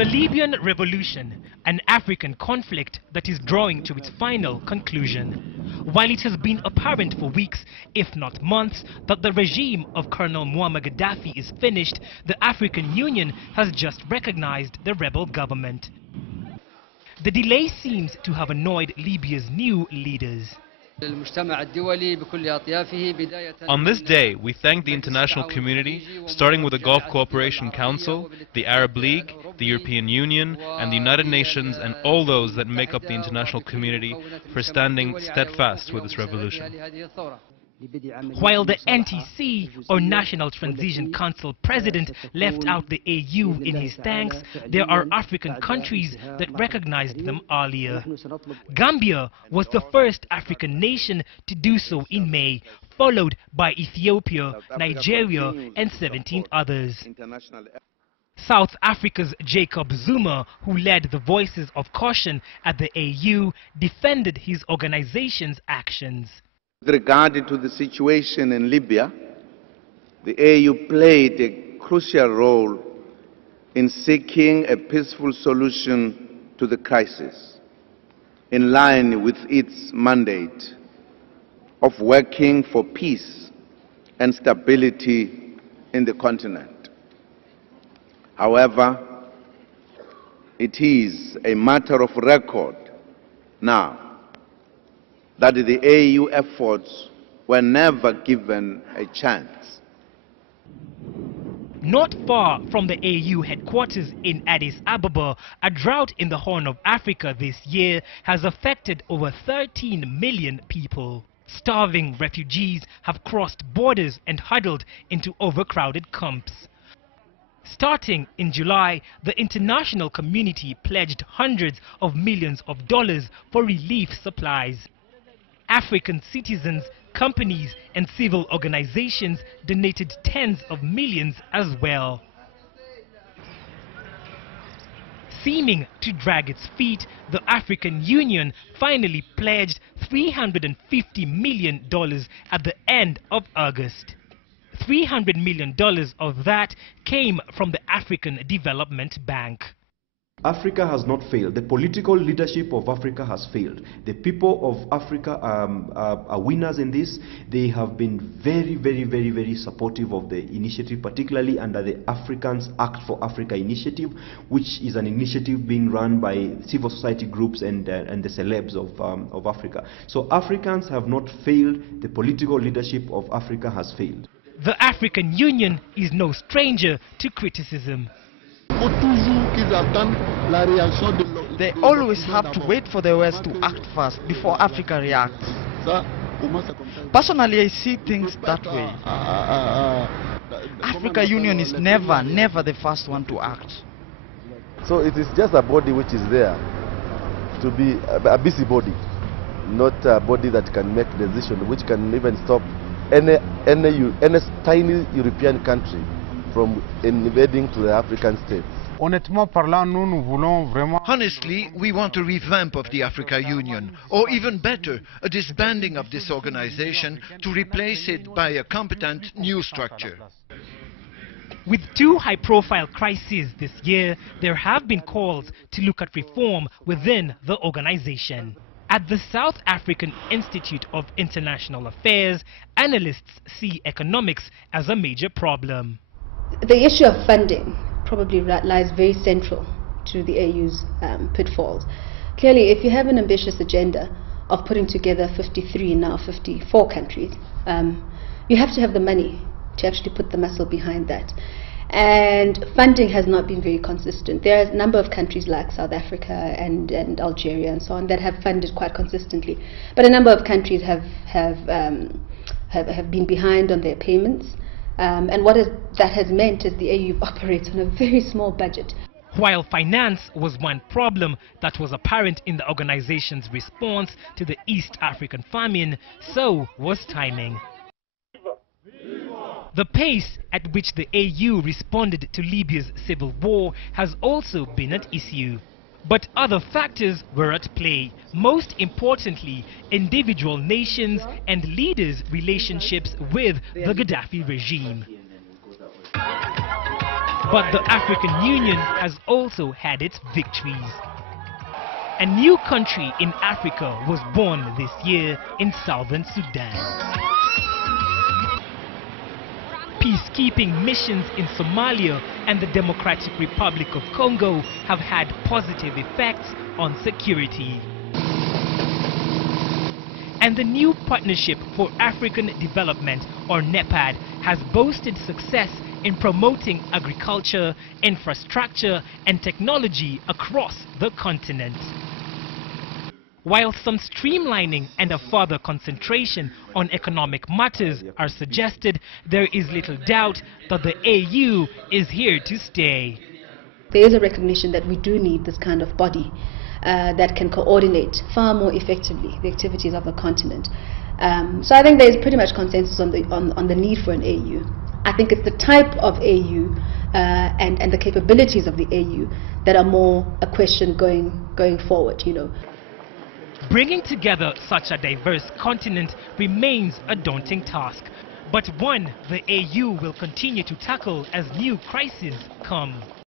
The Libyan revolution, an African conflict that is drawing to its final conclusion. While it has been apparent for weeks, if not months, that the regime of Colonel Muammar Gaddafi is finished, the African Union has just recognized the rebel government. The delay seems to have annoyed Libya's new leaders. On this day, we thank the international community, starting with the Gulf Cooperation Council, the Arab League, the European Union, and the United Nations, and all those that make up the international community for standing steadfast with this revolution. While the NTC, or National Transition Council President, left out the AU in his thanks, there are African countries that recognized them earlier. Gambia was the first African nation to do so in May, followed by Ethiopia, Nigeria, and 17 others. South Africa's Jacob Zuma, who led the voices of caution at the AU, defended his organization's actions. With regard to the situation in Libya, the AU played a crucial role in seeking a peaceful solution to the crisis, in line with its mandate of working for peace and stability in the continent. However, it is a matter of record now that the AU efforts were never given a chance. Not far from the AU headquarters in Addis Ababa, a drought in the Horn of Africa this year has affected over 13 million people. Starving refugees have crossed borders and huddled into overcrowded camps. Starting in July, the international community pledged hundreds of millions of dollars for relief supplies. African citizens, companies, and civil organizations donated tens of millions as well. Seeming to drag its feet, the African Union finally pledged $350 million at the end of August. $300 million of that came from the African Development Bank. Africa has not failed. The political leadership of Africa has failed. The people of Africa are winners in this. They have been very supportive of the initiative, particularly under the Africans Act for Africa initiative, which is an initiative being run by civil society groups and the celebs of Africa. So Africans have not failed. The political leadership of Africa has failed. The African Union is no stranger to criticism. They always have to wait for the West to act first before Africa reacts. Personally, I see things that way. African Union is never the first one to act. So it is just a body which is there to be a busy body, not a body that can make decisions, which can even stop any tiny European country from invading to the African states. Honestly, we want a revamp of the Africa Union, or even better, a disbanding of this organization to replace it by a competent new structure. With two high-profile crises this year, there have been calls to look at reform within the organization. At the South African Institute of International Affairs, analysts see economics as a major problem. The issue of funding probably lies very central to the AU's pitfalls. Clearly, if you have an ambitious agenda of putting together 53, now 54 countries, you have to have the money to actually put the muscle behind that. And funding has not been very consistent. There are a number of countries like South Africa and Algeria and so on that have funded quite consistently, but a number of countries have been behind on their payments. And what that has meant is the AU operates on a very small budget. While finance was one problem that was apparent in the organization's response to the East African famine, so was timing. The pace at which the AU responded to Libya's civil war has also been at issue. But other factors were at play, most importantly, individual nations and leaders' relationships with the Gaddafi regime. But the African Union has also had its victories. A new country in Africa was born this year in Southern Sudan. Peacekeeping missions in Somalia and the Democratic Republic of Congo have had positive effects on security. And the new Partnership for African Development, or NEPAD, has boasted success in promoting agriculture, infrastructure and technology across the continent. While some streamlining and a further concentration on economic matters are suggested, there is little doubt that the AU is here to stay. There is a recognition that we do need this kind of body that can coordinate far more effectively the activities of the continent. So I think there is pretty much consensus on the need for an AU. I think it's the type of AU and the capabilities of the AU that are more a question going forward, you know. Bringing together such a diverse continent remains a daunting task, but one the AU will continue to tackle as new crises come.